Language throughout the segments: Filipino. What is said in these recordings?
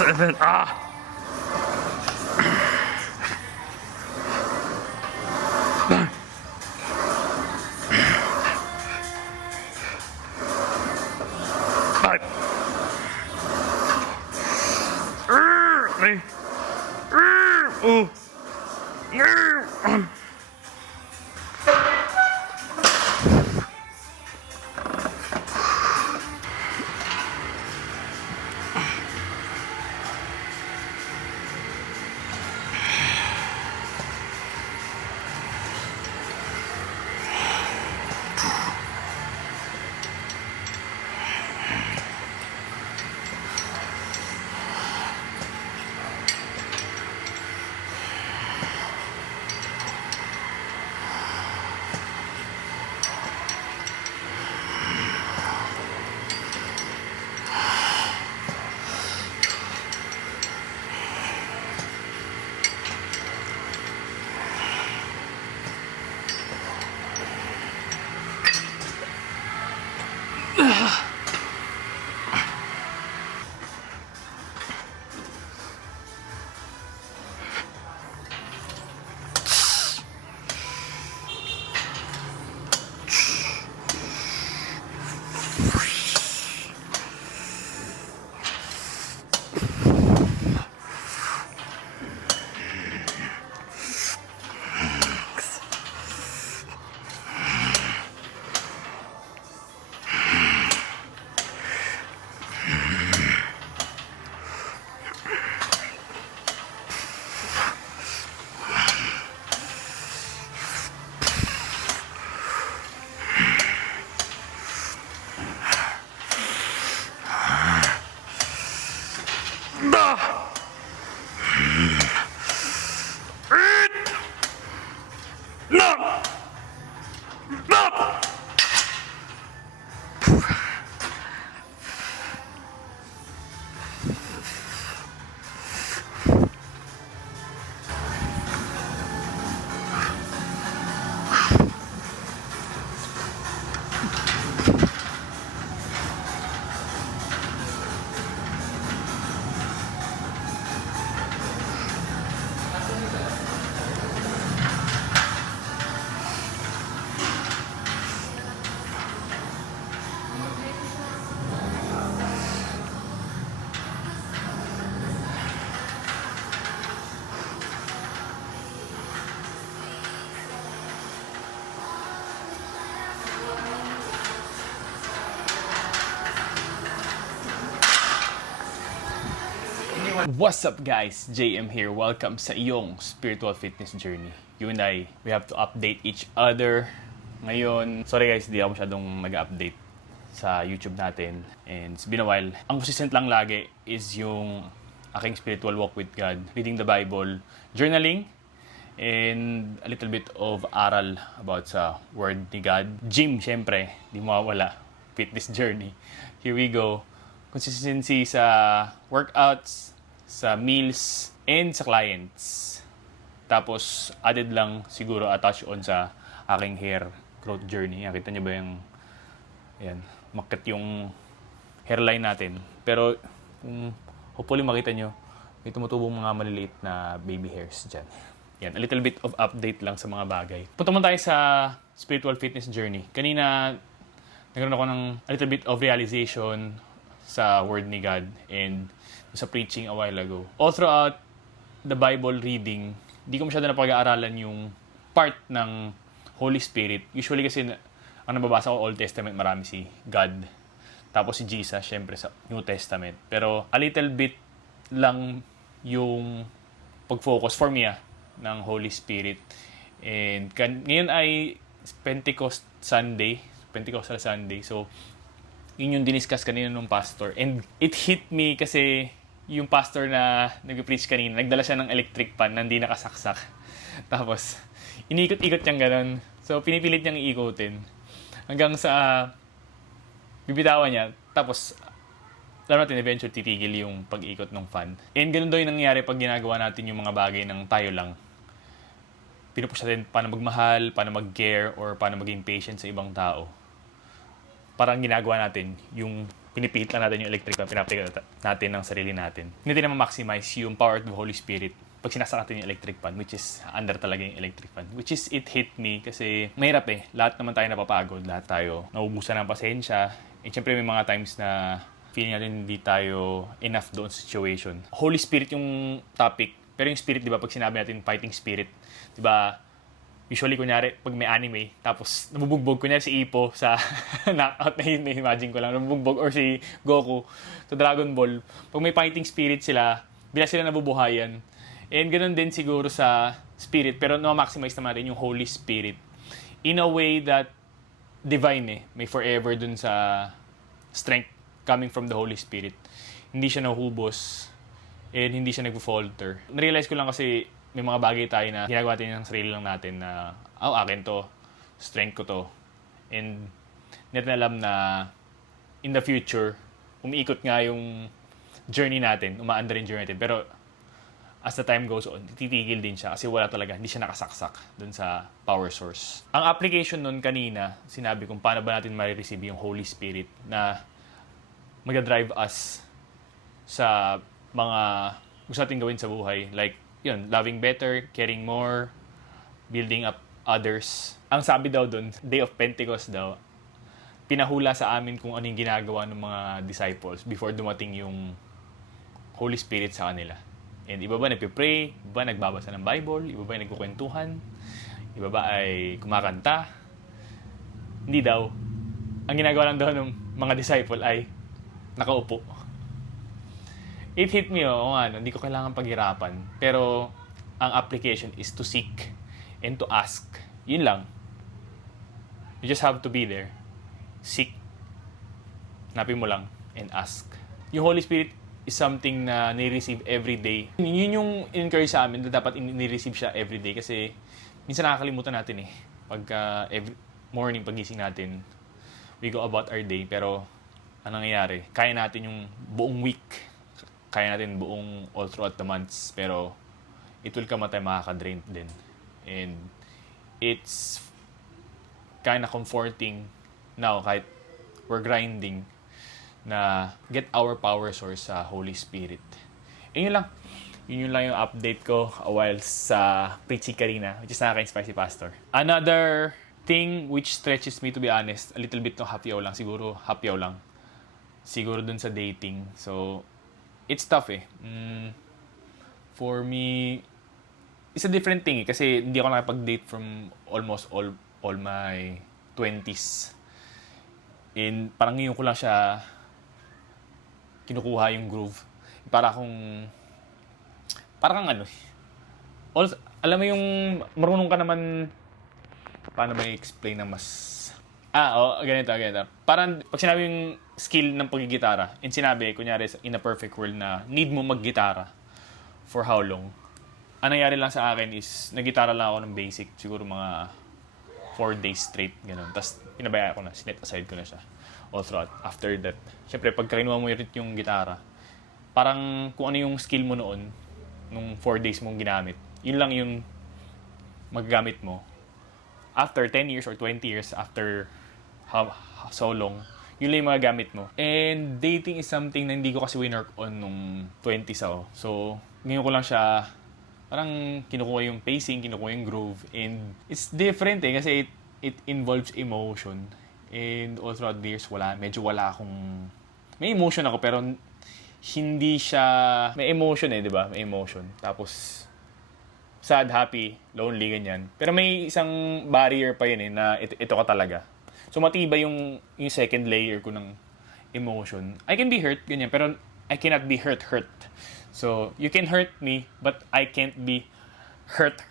Seven. Five. What's up guys? JM here. Welcome sa iyong spiritual fitness journey. You and I, we have to update each other. Ngayon, sorry guys, di ako masyadong mag-update sa YouTube natin. And it's been a while. Ang consistent lang lagi is yung aking spiritual walk with God. Reading the Bible, journaling, and a little bit of aral about sa Word ni God. Gym, syempre, di mawawala. Fitness journey. Here we go. Consistency sa workouts, sa meals, and sa clients. Tapos, added lang siguro attach on sa aking hair growth journey. Nakita niyo ba yung makit yung hairline natin. Pero, hopefully makita niyo, may tumutubong mga maliliit na baby hairs dyan. Yan, a little bit of update lang sa mga bagay. Punta mo tayo sa spiritual fitness journey. Kanina, nagkaroon ako ng a little bit of realization sa Word ni God and sa preaching a while ago. All throughout the Bible reading, di ko masyado napag-aaralan yung part ng Holy Spirit. Usually kasi, ang nababasa ko Old Testament, marami si God. Tapos si Jesus, syempre sa New Testament. Pero a little bit lang yung pag-focus for me ng Holy Spirit. And ngayon ay Pentecostal Sunday. So, yun yung diniscuss kanina nung pastor. And it hit me kasi yung pastor na nag-preach kanina, nagdala siya ng electric pan na hindi nakasaksak. Tapos, iniikot-ikot niyang ganun. So, pinipilit niyang iikutin. Hanggang sa bibitawan niya. Tapos, alam natin, eventually titigil yung pag-ikot ng fan. And ganun daw yung nangyayari pag ginagawa natin yung mga bagay ng tayo lang. Pinupush natin paano magmahal, paano mag-care, or paano maging patient sa ibang tao. Parang ginagawa natin, yung pinipilit lang natin yung electric fan, pinapilit natin ng sarili natin. Hindi natin ma-maximize yung power of the Holy Spirit pag sinasak natin yung electric fan, which is under talaga yung electric fan. Which is, it hit me kasi mahirap eh. Lahat naman tayo napapagod, lahat tayo naubusan ng pasensya. And syempre may mga times na feeling natin hindi tayo enough doon sa situation. Holy Spirit yung topic. Pero yung spirit, di ba, pag sinabi natin fighting spirit, di ba, usually, kunyari, pag may anime, tapos nabubugbog, kunyari si Ippo sa knockout na imagine ko lang, nabubugbog, or si Goku sa Dragon Ball, pag may fighting spirit sila, bila sila nabubuhayan. And ganoon din siguro sa spirit, pero na-maximize naman rin yung Holy Spirit. In a way that divine eh, may forever dun sa strength coming from the Holy Spirit. Hindi siya nahubos, and hindi siya nag-falter. Narealize ko lang kasi, may mga bagay tayo na ginagawa natin ng sarili lang natin na, akin to, strength ko to. And, hindi natin alam na, in the future, umiikot nga yung journey natin, umaanda rin journey natin. Pero, as the time goes on, titigil din siya kasi wala talaga, hindi siya nakasaksak dun sa power source. Ang application nun kanina, sinabi kung paano ba natin ma-receive yung Holy Spirit na mag-drive us sa mga gusto natin gawin sa buhay. Like, yun, loving better, caring more, building up others. Ang sabi daw dun, Day of Pentecost daw, pinahula sa amin kung ano yung ginagawa ng mga disciples before dumating yung Holy Spirit sa kanila. And iba ba nagpipray, iba ba nagbabasa ng Bible, iba ba ay nagkukwentuhan, iba ba ay kumakanta. Hindi daw. Ang ginagawa lang daw ng mga disciple ay nakaupo. It hit me, hindi ko kailangan paghirapan. Pero, ang application is to seek and to ask. Yun lang. You just have to be there. Seek. Hanapin mo lang and ask. Yung Holy Spirit is something na ni-receive every day. Yun yung encourage sa amin na dapat ni-receive siya every day kasi minsan nakakalimutan natin eh. Pagka every morning pagising natin, we go about our day. Pero, anong nangyayari? Kaya natin yung buong week. Kaya natin buong all throughout the months. Pero, it will come at time makaka-drain din. And, it's kind of comforting now kahit we're grinding na get our power source sa Holy Spirit. Yun lang. Yun lang yung update ko a while sa preaching kanina, which is nakaka-inspire si Pastor. Another thing which stretches me, to be honest, a little bit ng hapyaw lang. Siguro dun sa dating. So, it's tough eh. For me, it's a different thing eh. Kasi hindi ako nakapag-date from almost all my 20s. And parang ngayon ko lang siya kinukuha yung groove. Parang ano eh. Alam mo yung marunong ka naman, paano ba i-explain na mas... ganito. Parang pag sinabi yung skill ng paggigitara, and sinabi, kunyari, in a perfect world na need mo maggitara for how long? Ang nangyari lang sa akin is, naggitara lang ako ng basic, siguro mga 4 days straight, ganun. Tapos, pinabayaan ko na, sinet aside ko na siya. All throughout. After that, syempre, pag kinuha mo yung gitara, parang kung ano yung skill mo noon, nung 4 days mong ginamit, yun lang yung magagamit mo. After 10 years or 20 years, after so long, yun lang yung mga gamit mo. And dating is something na hindi ko kasi winwork on nung 20s ako. So, ngayon ko lang siya, parang kinukuha yung pacing, kinukuha yung groove. And it's different eh, kasi it involves emotion. And all throughout the years, medyo wala akong... May emotion ako, pero hindi siya... May emotion eh, di ba? May emotion. Tapos, sad, happy, lonely, ganyan. Pero may isang barrier pa yun eh, na ito ka talaga. So, matibay yung second layer ko ng emotion. I can be hurt, ganyan, pero I cannot be hurt. So, you can hurt me, but I can't be hurt.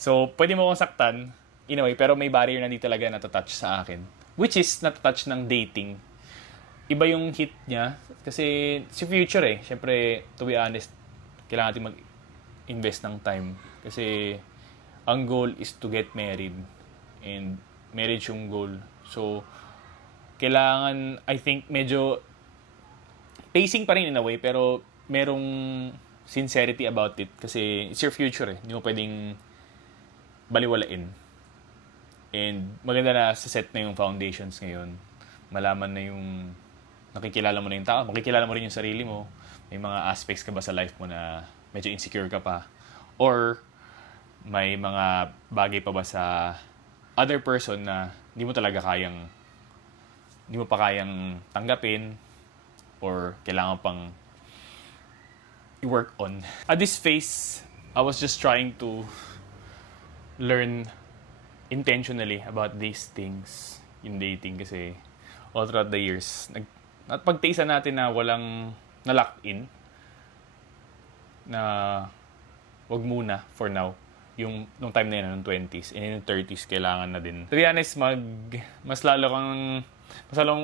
So, pwede mo akong saktan, in a way, pero may barrier na di talaga natatouch sa akin. Which is natatouch ng dating. iba yung hit niya. Kasi si future eh. Siyempre, to be honest, kailangan natin mag-invest ng time. Kasi ang goal is to get married. And marriage yung goal. So, kailangan, I think, medyo pacing pa rin in a way, pero merong sincerity about it. Kasi it's your future eh. Hindi mo pwedeng baliwalain. And maganda na sa set na yung foundations ngayon. Malaman na yung nakikilala mo na yung tao. Makikilala mo rin yung sarili mo. May mga aspects ka ba sa life mo na medyo insecure ka pa? Or may mga bagay pa ba sa other person na hindi mo pa kayang tanggapin or kailangan pang i-work on. At this phase, I was just trying to learn intentionally about these things in dating kasi all throughout the years, pagtiisan natin na walang na-lock in na wag muna for now. Yung nung time na yun, nung 20s and yung 30s, kailangan na din. To be honest, mas lalong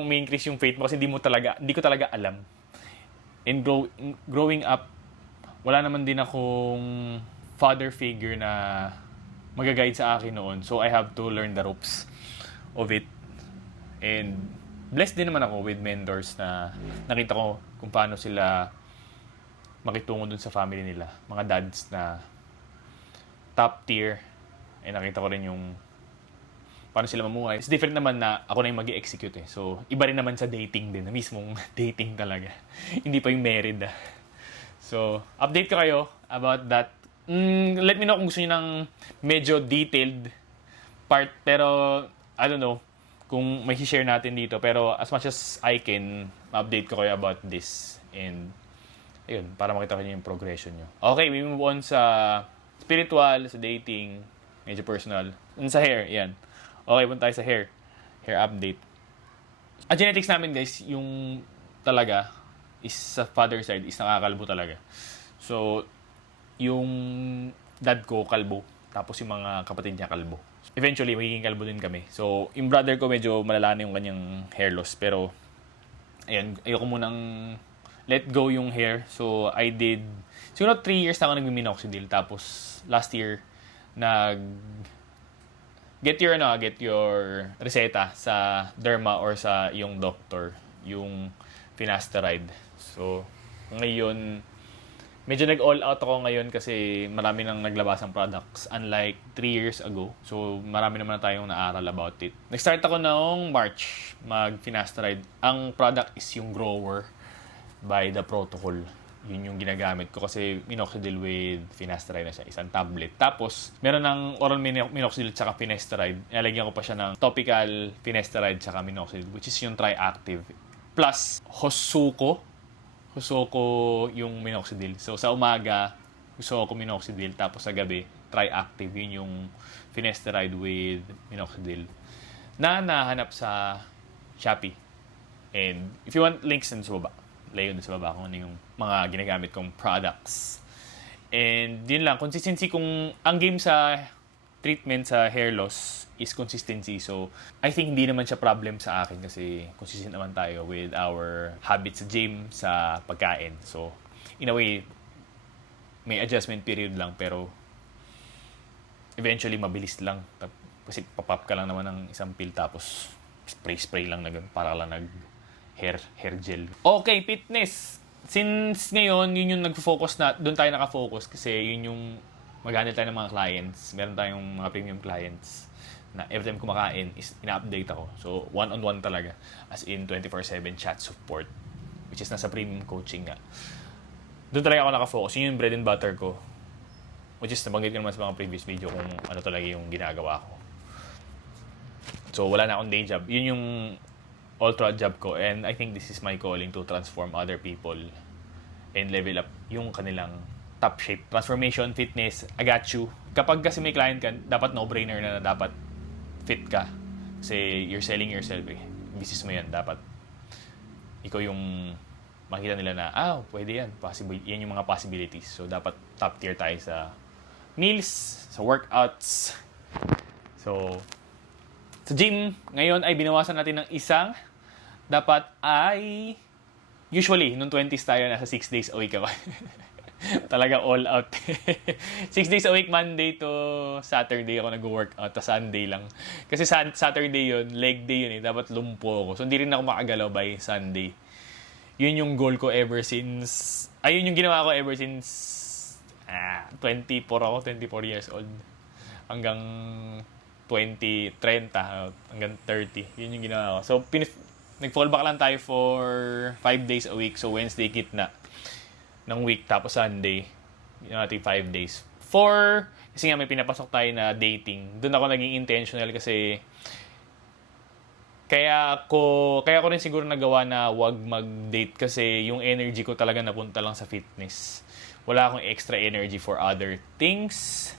may increase yung faith mo kasi hindi ko talaga alam. And growing up, wala naman din akong father figure na mag-guide sa akin noon. So I have to learn the ropes of it. And blessed din naman ako with mentors na nakita ko kung paano sila makitungo dun sa family nila. Mga dads na top tier. Eh nakita ko rin yung paano sila mamuhay. It's different naman na ako na yung mag-execute eh. So, iba rin naman sa dating din. Na mismong dating talaga. Hindi pa yung married. So, update ko kayo about that. Let me know kung gusto nyo ng medyo detailed part. Pero, I don't know kung may share natin dito. Pero, as much as I can, update ko kayo about this. And, ayun, para makita ko yung progression nyo. Okay, we move on sa spiritual, sa dating, medyo personal. Sa hair, yan. Okay, punta tayo sa hair. Hair update. Ang genetics namin, guys, yung talaga is sa father side is nakakalbo talaga. So, yung dad ko, kalbo. Tapos yung mga kapatid niya, kalbo. Eventually, magiging kalbo din kami. So, yung brother ko medyo malala na yung kanyang hair loss. Pero, ayun, ayoko munang let go yung hair. So, I did, siguro 3 years na ako nag-minoxidil. Tapos, last year, get your reseta sa derma or sa yung doctor, yung finasteride. So, ngayon, medyo nag-all out ako ngayon kasi marami nang naglabas ng products unlike 3 years ago. So, marami naman na tayong naaral about it. Nag-start ako noong March mag-finasteride. Ang product is yung Grower by The Protocol. Yun yung ginagamit ko kasi minoxidil with finasteride na siya, isang tablet. Tapos, meron ng oral minoxidil tsaka finasteride. Ilalagyan ko pa siya ng topical finasteride tsaka minoxidil, which is yung Triactive. Plus, Hosuko yung minoxidil. So, sa umaga, Hosuko minoxidil. Tapos sa gabi, Triactive. Yun yung finasteride with minoxidil. Na nahanap sa Shopee. And if you want links sa baba, layo doon sa baba kung ano yung mga ginagamit kong products. And yun lang, consistency kung ang game sa treatment sa hair loss is consistency. So, I think hindi naman siya problem sa akin kasi consistent naman tayo with our habits sa gym, sa pagkain. So, in a way, may adjustment period lang pero eventually mabilis lang. Kasi papap ka lang naman ng isang pill tapos spray lang na para lang hair gel. Okay, fitness. Since ngayon, yun yung nag-focus na, doon tayo nakafocus kasi yun yung mag-handle tayo ng mga clients. Meron tayong mga premium clients na every time kumakain is ina-update ako. So, one-on-one talaga. As in, 24/7 chat support. Which is nasa premium coaching nga. Doon talaga ako nakafocus. Yun yung bread and butter ko. Which is, nabanggit ko naman sa mga previous video kung ano talaga yung ginagawa ko. So, wala na akong day job. Yun yung all-throughout job ko. And I think this is my calling to transform other people and level up yung kanilang top shape. Transformation, fitness, I got you. Kapag kasi may client ka, dapat no-brainer na dapat fit ka. Kasi you're selling yourself eh. Business mo yan. Dapat ikaw yung makita nila na, pwede yan. Possible. Yan yung mga possibilities. So, dapat top tier tayo sa meals, sa workouts. So, sa gym, ngayon ay binawasan natin ng isang dapat ay, usually, nung 20s tayo, nasa 6 days a week ako. Talaga all out. 6 days a week, Monday to Saturday ako nag-workout, ta Sunday lang. Kasi Saturday yun, leg day yun eh, dapat lumpo ako. So hindi rin ako makagalaw by Sunday. Yun yung goal ko ever since, ayun yung ginawa ko ever since 24 ako, 24 years old. Hanggang 30, hanggang 30. Yun yung ginawa ko. So, nag-fallback lang tayo for 5 days a week. So, Wednesday gitna ng week. Tapos Sunday, yun natin 5 days. Kasi nga may pinapasok tayo na dating. Doon ako naging intentional kasi kaya ko rin siguro nagawa na wag mag-date kasi yung energy ko talaga napunta lang sa fitness. Wala akong extra energy for other things.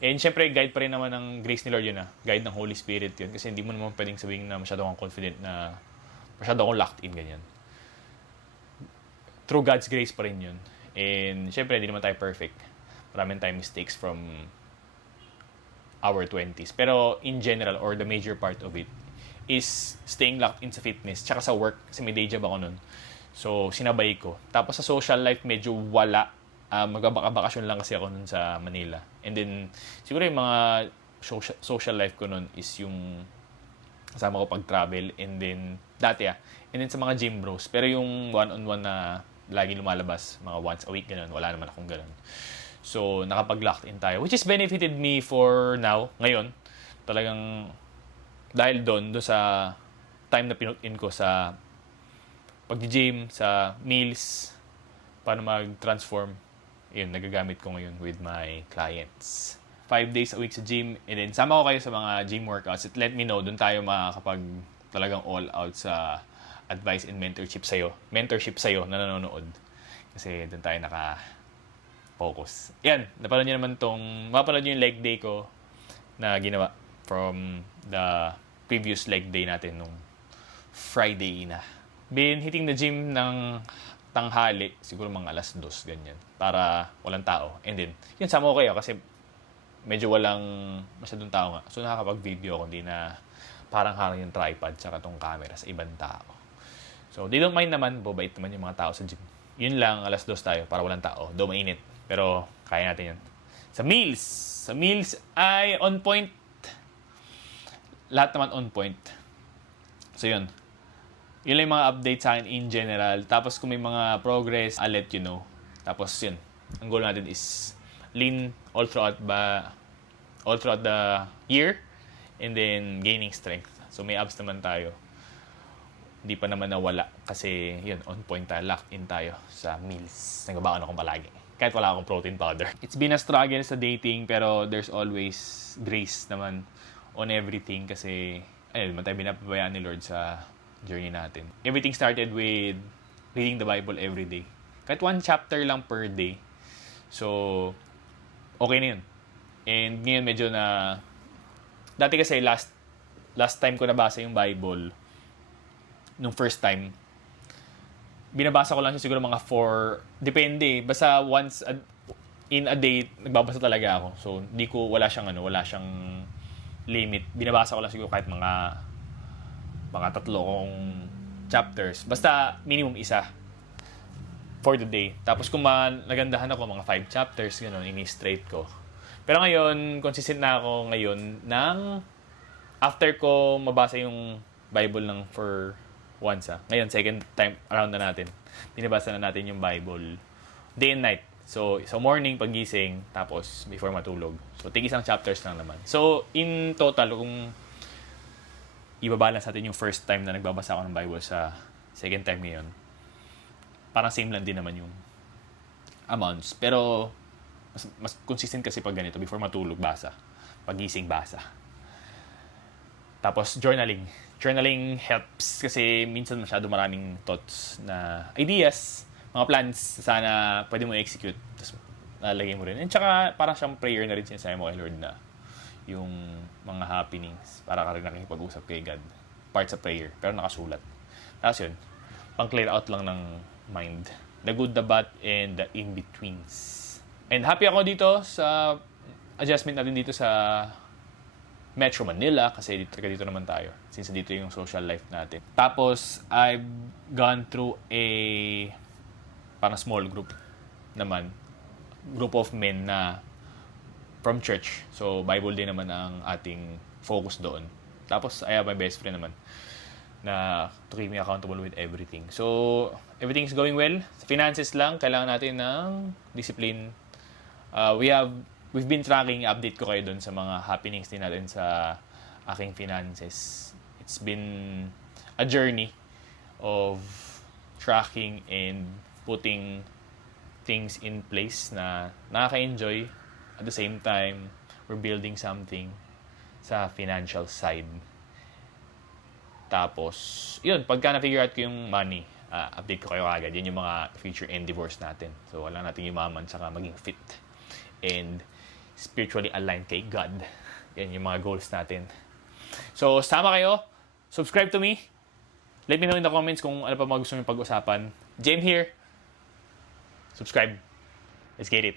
And syempre, guide pa rin naman ng grace ni Lord yun Guide ng Holy Spirit yun. Kasi hindi mo naman pwedeng sabihin na masyado akong confident na masyado akong locked in, ganyan. Through God's grace pa rin yun. And syempre, hindi naman tayo perfect. Maraming tayong mistakes from our 20s. Pero in general, or the major part of it, is staying locked in sa fitness. Tsaka sa work, kasi may day job ako nun. So, sinabay ko. Tapos sa social life, medyo wala. Magbabakasyon lang kasi ako nun sa Manila. And then, siguro yung mga social life ko nun is yung kasama ko pag-travel. And then, dati And then sa mga gym bros. Pero yung one-on-one na lagi lumalabas, mga once a week, ganun. Wala naman akong ganun. So, nakapag-locked in tayo. Which has benefited me for now, ngayon. Talagang, dahil doon sa time na pinut-in ko sa pag-gym, sa meals, paano mag-transform, yun, nagagamit ko ngayon with my clients. 5 days a week sa gym, and then sama ko kayo sa mga gym workouts at let me know, doon tayo makakapag talagang all out sa advice and mentorship sa'yo na nanonood. Kasi doon tayo naka-focus. Yan, napanood nyo naman mapanood nyo yung leg day ko na ginawa from the previous leg day natin nung Friday na. Been hitting the gym ng tanghali, siguro mga 2:00, ganyan, para walang tao. And then, yun, sama ko kayo kasi medyo walang masyadong tao nga. So, nakakapag-video ako, hindi na parang harang yung tripod tsaka tong camera sa ibang tao. So, they don't mind naman, bobait naman yung mga tao sa gym. Yun lang, 2:00 tayo para walang tao. Do mainit. Pero, kaya natin yun. Sa meals ay on point. Lahat naman on point. So, yun. Yun lang yung mga updates sa akin in general. Tapos, kung may mga progress, I'll let you know. Tapos, yun. Ang goal natin is lean all throughout the year and then gaining strength. So, may abs naman tayo. Hindi pa naman nawala kasi, yun, on point tayo. Locked in tayo sa meals. Nagbabaon ako palagi. Kahit wala akong protein powder. It's been a struggle sa dating pero there's always grace naman on everything kasi naman tayo binapabayaan ni Lord sa journey natin. Everything started with reading the Bible every day. Kahit 1 chapter lang per day. So, okay na yun. And ngayon medyo na dati kasi last time ko nabasa yung Bible nung first time, binabasa ko lang siya siguro mga 4, depende. Basta once in a day, nagbabasa talaga ako. So, wala siyang limit. Binabasa ko lang siguro kahit mga 3 kong chapters. Basta minimum isa for the day. Tapos kung nagandahan ako, mga 5 chapters, gano'n, ini-straight ko. Pero ngayon, consistent na ako ngayon after ko mabasa yung Bible lang for once. Ngayon, second time around na natin. Binabasa na natin yung Bible day and night. So morning, pagising, tapos before matulog. So, isang chapters lang naman. So, in total, kung ibabalance natin yung first time na nagbabasa ako ng Bible sa second time ngayon, parang same lang din naman yung amounts. Pero, mas consistent kasi pag ganito. Before matulog, basa. Pagising, basa. Tapos, journaling. Journaling helps kasi minsan masyado maraming thoughts na ideas, mga plans sana pwede mo execute. Tapos, nalagay mo rin. And tsaka, parang siyang prayer na rin sinasabi mo kay Lord na yung mga happenings para ka rin nakikipag-usap kay God. Part sa prayer, pero nakasulat. Tapos yun, pang-clear out lang ng mind. The good, the bad, and the in-betweens. And happy ako dito sa adjustment natin dito sa Metro Manila kasi dito naman tayo since dito yung social life natin. Tapos, I've gone through a parang small group naman. Group of men na from church. So, Bible din naman ang ating focus doon. Tapos, I have my best friend naman na to keep me accountable with everything. So, everything's going well. Sa finances lang, kailangan natin ng discipline. We've been tracking, update ko kayo doon sa mga happenings din natin sa aking finances. It's been a journey of tracking and putting things in place na nakaka-enjoy. At the same time, we're building something sa financial side. Tapos, yun, pagka na-figure out ko yung money, update ko kayo agad. Yan yung mga future endeavors natin. So, wala natin yumaman saka maging fit and spiritually aligned kay God. Yan yung mga goals natin. So, sama kayo. Subscribe to me. Let me know in the comments kung ano pa mga gusto nyo pag-usapan. James here. Subscribe. Let's get it.